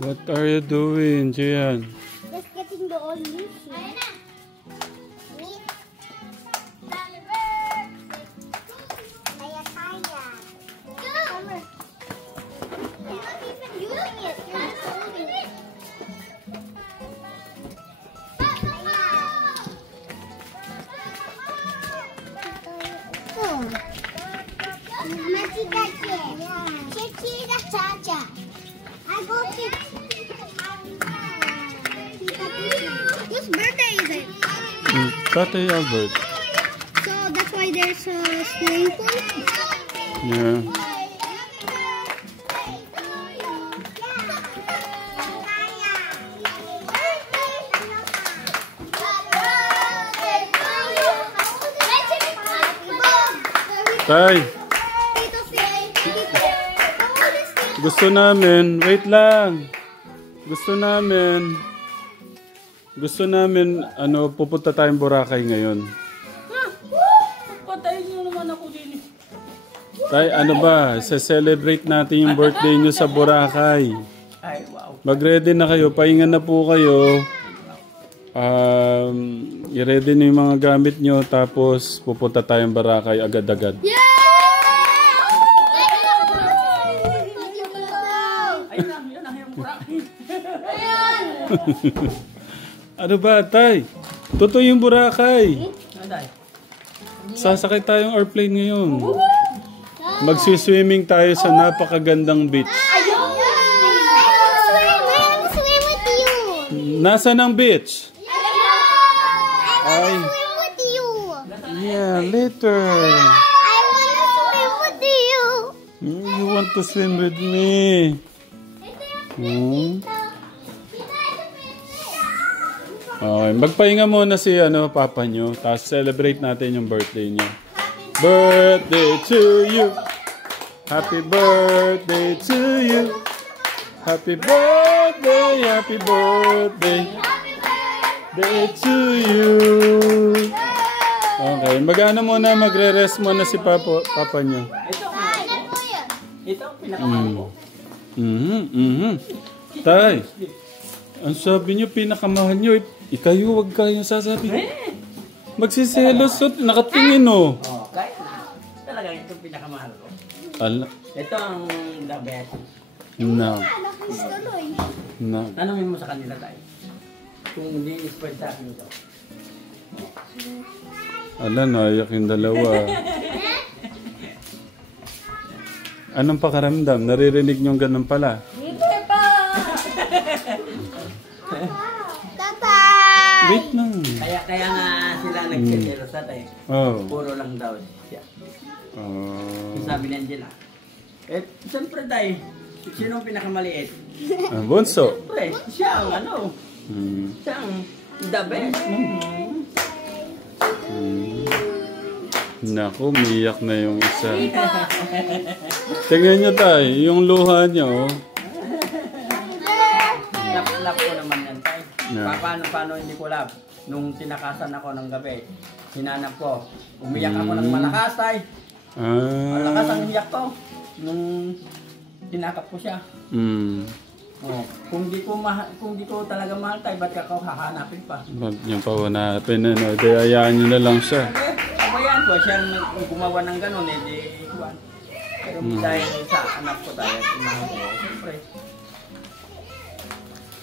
What are you doing, Jian? Just getting the old news. Whose birthday is it? Tatay Albert. So that's why there's a swimming pool? Yeah. Tay, gusto namin, wait lang. Gusto namin, pupunta tayong Boracay ngayon. Patayin nyo naman ako din. Tay, celebrate natin yung birthday nyo sa Boracay. Ay, wow. Mag-ready na kayo, pahinga na po kayo. I-ready na yung mga gamit nyo, tapos pupunta tayong Boracay agad-agad. Yeah! Yan ang yung Boracay. Ano ba, Tay? Totoo yung Boracay. Anday? Sasakay tayong airplane ngayon. Magsiswimming tayo sa napakagandang beach. Swim with you. Nasaan ang beach? Ay, Swim with you. yeah, later. I wanna swim with you. You want to swim with me? Okay, magpahinga muna si papa nyo, tapos celebrate natin yung birthday niya. Birthday to you. Happy birthday to you. Happy birthday, happy birthday. Day to you. Okay, muna, magre-rest muna si papa nyo. Ito ang pinakamahal ko. Tay, ang sabi nyo, pinakamahal nyo, ikayo, wag kayong sasabi. Magsiselos, nakatingin, Oh, kahit na. Talaga ito ang pinakamahal ko. Ito ang the best. No. Tanungin mo sa kanila tayo. Kung hindi is-spread sa akin ito. Naiyak yung dalawa. Anong pakaramdam? Naririnig nyo ganun pala? Wait lang. Kaya nga sila nagsiselos sa tayo. Oh. Puro lang daw siya. Yung sabi ni Angela. Siyempre tayo, sinong pinakamaliit? Bunso. Siyempre, siya ang siya ang the best. Naku, umiyak na yung isa. Tingnan nyo tayo, yung luha nyo. Lap ko naman yan tayo. Yeah. Paano hindi ko lap? Nung tinakasan ako ng gabi, hinanap ko. Umiyak ako ng malakas tayo. Malakas ang iyak ko. Nung tinakap ko siya. Oh, kung di ko talaga mahal tayo, ba't ka hahanapin pa? Ba't nyo pa hanapin? Hayaan nyo na lang siya. Abayaan ko, siya gumawa ng gano'n, di iwan. Pero dahil sa anak ko tayo, mahal ko, siyempre.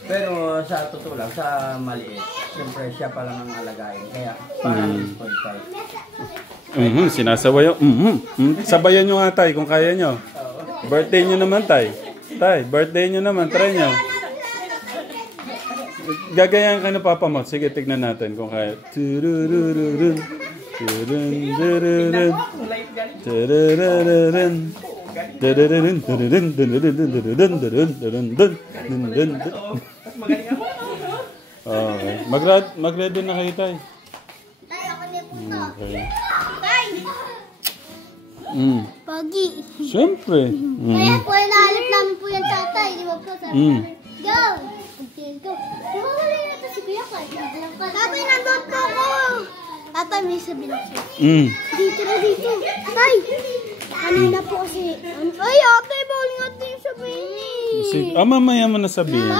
Pero sa totoo lang, sa maliit, siyempre siya pa lang ang alagayin. Kaya parang spoil tayo. Sinasabayan. Sabayan nyo nga tay kung kaya nyo. Birthday nyo naman tay. Tay, birthday nyo naman. Try nyo. Gagayan ka na papa mo. Sige, tignan natin kung kaya. Tururururun. Tururururun. Tururururun. Turururun. Turururun. Turururun. Turururun. Magaling ako. Okay. Mag-ready na kayo tay. Okay. Pogi. Siyempre. Kaya po nahalap namin po yan tatay. Di ba po? Go! Go! Wala na ito si Kuya Kai. Tatay, nandun po ako. Tatay, may sabihin ako. Dito na dito. Tay! Kanina po kasi... Ay, ate, bawal nga ito yung sabihin eh. Sige. Mamaya mo na sabihin.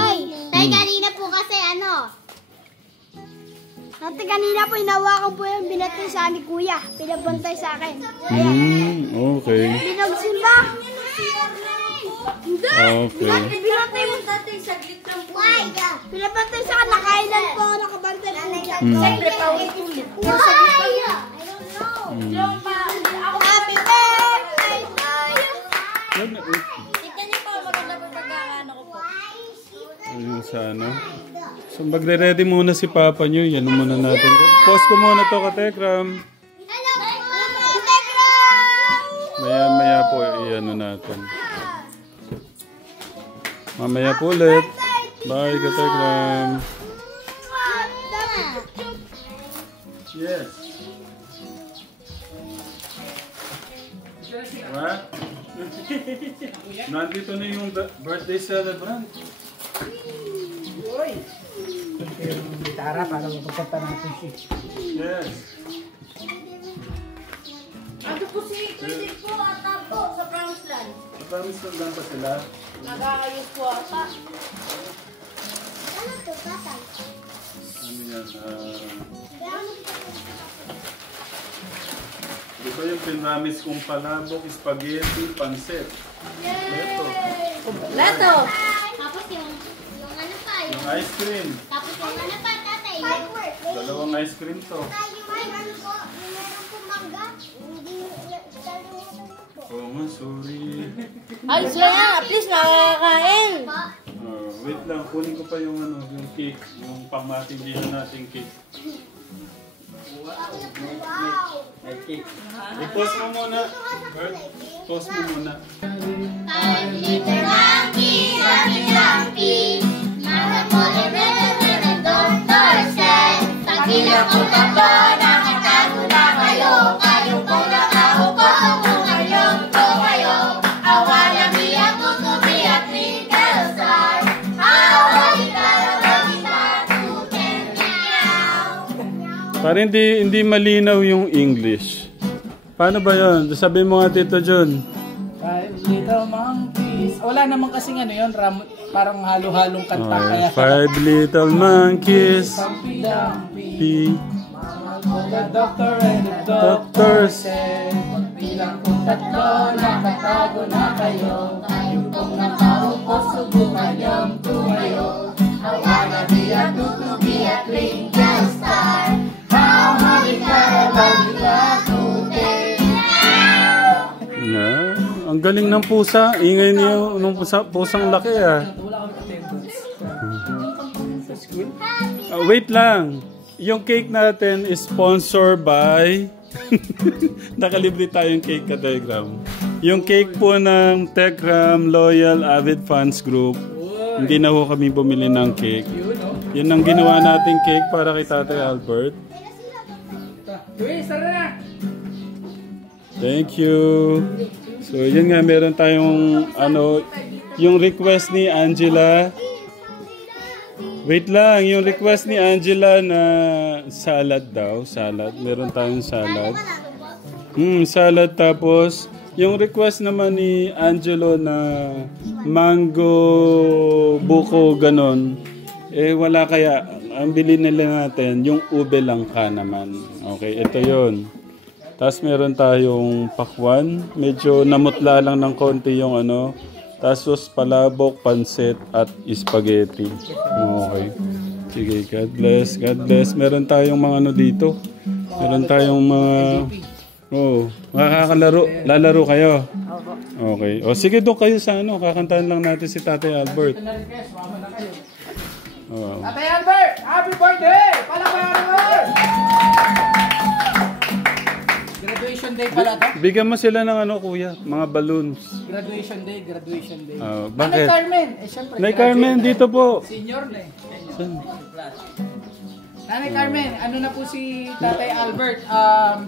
Tay, kanina po kasi Ate, kanina po inawakan po yung binatay sa ni Kuya. Pinabantay sa akin. Okay. Binagsimba. Hindi. Okay. Binatay mo tatay saglit lang po. Pinabantay sa akin. Nakailan po ako nakabantay po dyan. Siyempre pa ulit. Why? I don't know. Happy birthday to you. Tignan niyo po, maganda po pagkakano ko po. Ayun sa ano. So magre-ready muna si Papa nyo. Yan muna natin. Pause ko muna to, Katekram. Hello, Katekram! Maya-maya po, iyan natin. Mamaya po ulit. Bye, Katekram. Yes. What? Nandito na yung birthday celebrant. Uy! Yung gitara para magpapata natin siya. Yes. Ano po si Kuya po ata po sa Fransland? Promise lang pa sila. Nagkakayos po ata. Ano to, tatay? Ano yan? Di ba yung pinamis kong palabok, spaghetti, pansit? Ito. Lato! Tapos yung ano pa, Yung ice cream. tapos yung ano pa, tatay. Dalawang ice cream to. Meron po mangga. Hindi, Oh, man, sorry. ay, siya nga, please nakakain. Wait lang, kunin ko pa yung ano, yung cake, yung pangmatindihan nating cake. May cake. I-pause mo muna. Bert, pause mo muna. 5 liter monkey, happy monkey. Mga pole, Dr. said. Tagila po tatlo, nakatago na kayo. Kayo pong nakaupo, kung po kayo. Awa na biya po to be a twinkle star. Awa kita na to ten meow. Parang hindi malinaw yung English. Paano ba yun? Sabihin mo nga, Tito John. 5 little monkeys. Wala naman kasing ano yun, parang halo-halong kanta. Kaya 5 little monkeys. Dumpy Dumpy. The doctor and the Doctor doctor said, bilang kong tatlo, nakatago na kayo. Kayo pong nakaupo, subukan niyong tumayo. Awa na biya to be a twinkle star. How many carabao to take? Yeah. Ang galing ng pusa. Ingay niyo nung pusang laki ah. Wala kang attendance. Sa school? Wait lang. Yung cake natin is sponsored by... Nakalibre tayong cake ka, Tegram. Yung cake po ng Tegram Loyal Avid Fans Group. Hindi na ho kami bumili ng cake. Yan ang ginawa nating cake para kay Tatay Albert. Uy, sara na! Thank you. So, yun nga, meron tayong ano, yung request ni Angela. Wait lang, yung request ni Angela na salad daw, salad. Meron tayong salad. Salad tapos yung request naman ni Angelo na mango buko ganon. Eh wala kaya ang bilhin nila natin yung ube langka naman. Okay, ito 'yon. Tapos meron tayong pakwan, medyo namutla lang ng konti yung ano. Tapos palabok, pansit at spaghetti. Okay. Sige, God bless, God bless. Meron tayong mga ano dito. Meron tayong mga makakalaro. Lalaro kayo. Okay. O sige doon kayo sa ano, kakantahan lang natin si Tatay Albert. Oh. Tatay Albert, happy birthday! Palakpakan naman! Graduation day pala to? Bigyan mo sila ng ano kuya, mga balloons. Graduation day, graduation day. Bakit? Nanay Carmen, eh syempre. Nay Carmen, dito po. Senior na eh. Saan? Nanay Carmen, ano na po si Tatay Albert?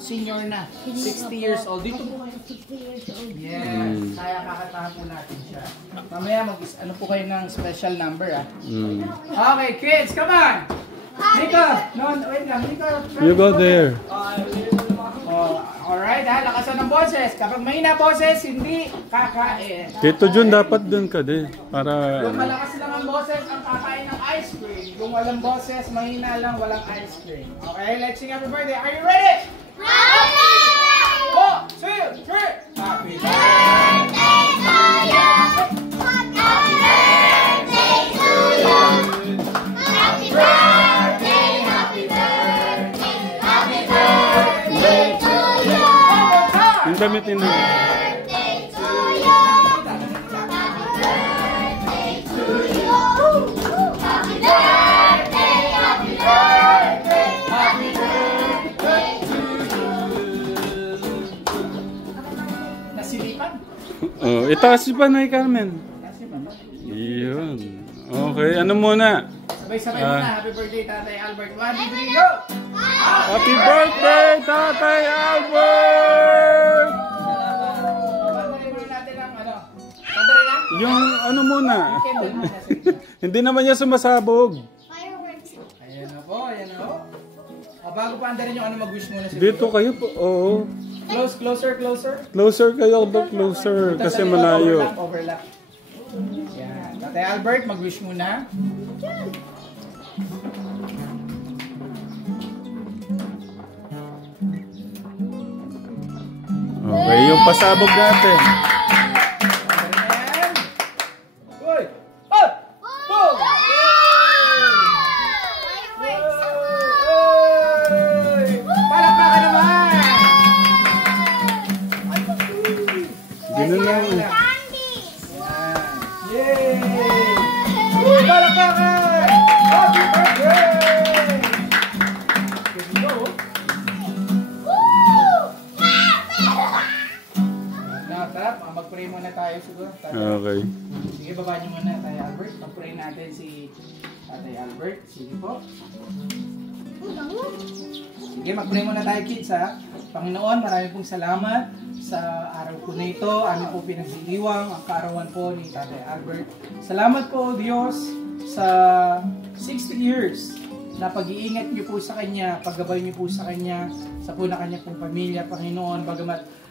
Senior na. 60 years old. Dito po kayo. 60 years old. Yes. Kaya kakantahan po natin siya. Mamaya ano po kayo ng special number ah. Okay, kids, come on! Nico! No, wait lang. Nico. You go there. Ako Alright ha, lakasan ng boses. Kapag mahina boses, hindi kakain. Tito Jun, dapat dun ka din. Para... Kung malakas lang ang boses, ang kakain ng ice cream. Kung walang boses, mahina lang, walang ice cream. Okay, let's sing happy birthday. Are you ready? Ready! 4, 2, 3. Happy birthday! Happy birthday, happy birthday, happy birthday to you. Yung gamitin na. Birthday to you. Happy birthday to you. Happy birthday, happy birthday, happy birthday to you. Nasilipan? Oh, itaas si Panay Carmen. Iyon. Okay, ano muna? Sabay-sabay muna. Happy birthday, Tatay Albert. 1, 2, 3, go! Happy birthday, Tatay Albert! Pagdali muna natin ang ano. Pagdali na? Yung ano muna? Candle muna. Hindi naman niya sumasabog. Fireworks. Ayan na po, ayan na po. Bago pa andarin yung ano, mag-wish muna si Dito kayo po. Oo. Closer. Closer kayo, closer. Kasi malayo. Overlap. Yan. Tatay Albert, mag-wish muna. Okay, yung pasabog natin. Ayan. Uy! Oh! Boom! Uy! Palakpakan naman! Ganun lang. Yay! Uy! Palakpakan! Happy birthday! Here we go. Tara, mag-pray muna tayo siguro. Okay. Sige, baba niyo muna Tatay Albert. Mag-pray natin si Tatay Albert. Sige po. Sige, mag-pray muna tayo kids ha. Panginoon, marami pong salamat sa araw po na ito. Amin po pinagdiriwang ang kaarawan po ni Tatay Albert. Salamat po Diyos sa 60 years na pag-iingat niyo po sa Kanya, paggabay niyo po sa Kanya, sa po na Kanya pong pamilya, Panginoon, bagamat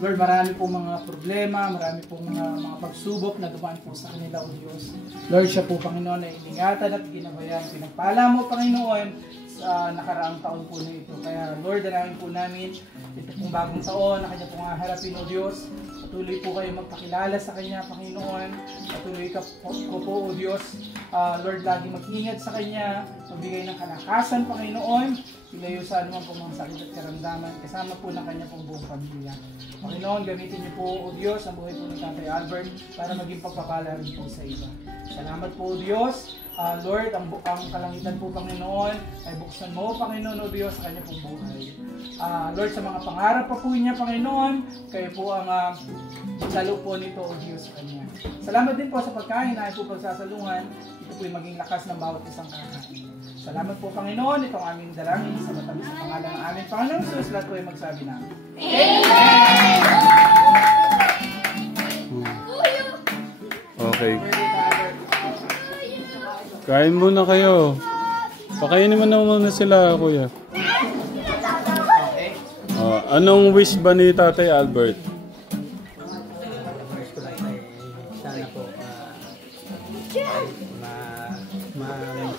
Lord, marami pong mga problema, marami pong mga pagsubok na dumaan po sa kanila, O Diyos. Lord, siya po, Panginoon, ay iningatan at ginabayan. Pinagpala mo, Panginoon, sa nakaraang taon po na ito. Kaya, Lord, dalangin po namin, ito pong bagong taon na Kanya pong haharapin, O Diyos. Patuloy po kayo magpakilala sa Kanya, Panginoon. Patuloy ko po, O Diyos. Lord, lagi mag-ingat sa Kanya, magbigay ng kalakasan, Panginoon. Ilayo sa anuman po mga sakit at karamdaman. Kasama po ng Kanya pong buong pamilya. Panginoon, gamitin niyo po, O Diyos, ang buhay po ng Tatay Albert para maging pagpapala rin po sa iba. Salamat po, O Diyos. Lord, ang kalangitan po, Panginoon, ay buksan mo, Panginoon, O Diyos, sa Kanya pong buhay. Lord, sa mga pangarap pa po niya, Panginoon, kayo po ang lalo po nito, O Diyos, sa Kanya. Salamat din po sa pagkain na ay po pagsasalungan. Ito po yung maging lakas ng bawat isang kakain. Salamat po, Panginoon. Ito ang aming dalangin sa matamis na pangalan ng aming Panginoon Jesus. Lahat po ay magsabi na. Amen! Okay. Kain muna kayo. Pakainin mo na muna sila, kuya. Okay. Anong wish ba ni Tatay Albert? Wish ko lang ay sana po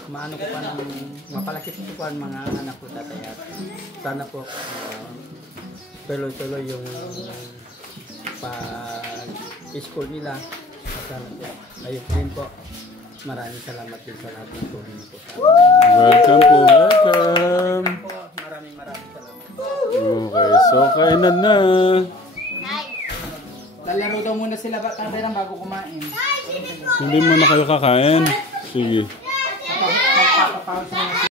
maano ko pa ng mapalaki ko pa ang mga anak ko tatay at sana po tuloy-tuloy yung pag-school nila at sana po ayun din po maraming salamat din sa lahat ng tulong po. Welcome po, welcome. Maraming salamat. Okay, so kainan na. Lalaro daw muna sila tatay lang bago kumain. Hindi mo na kayo kakain. Sige. Papapawis muna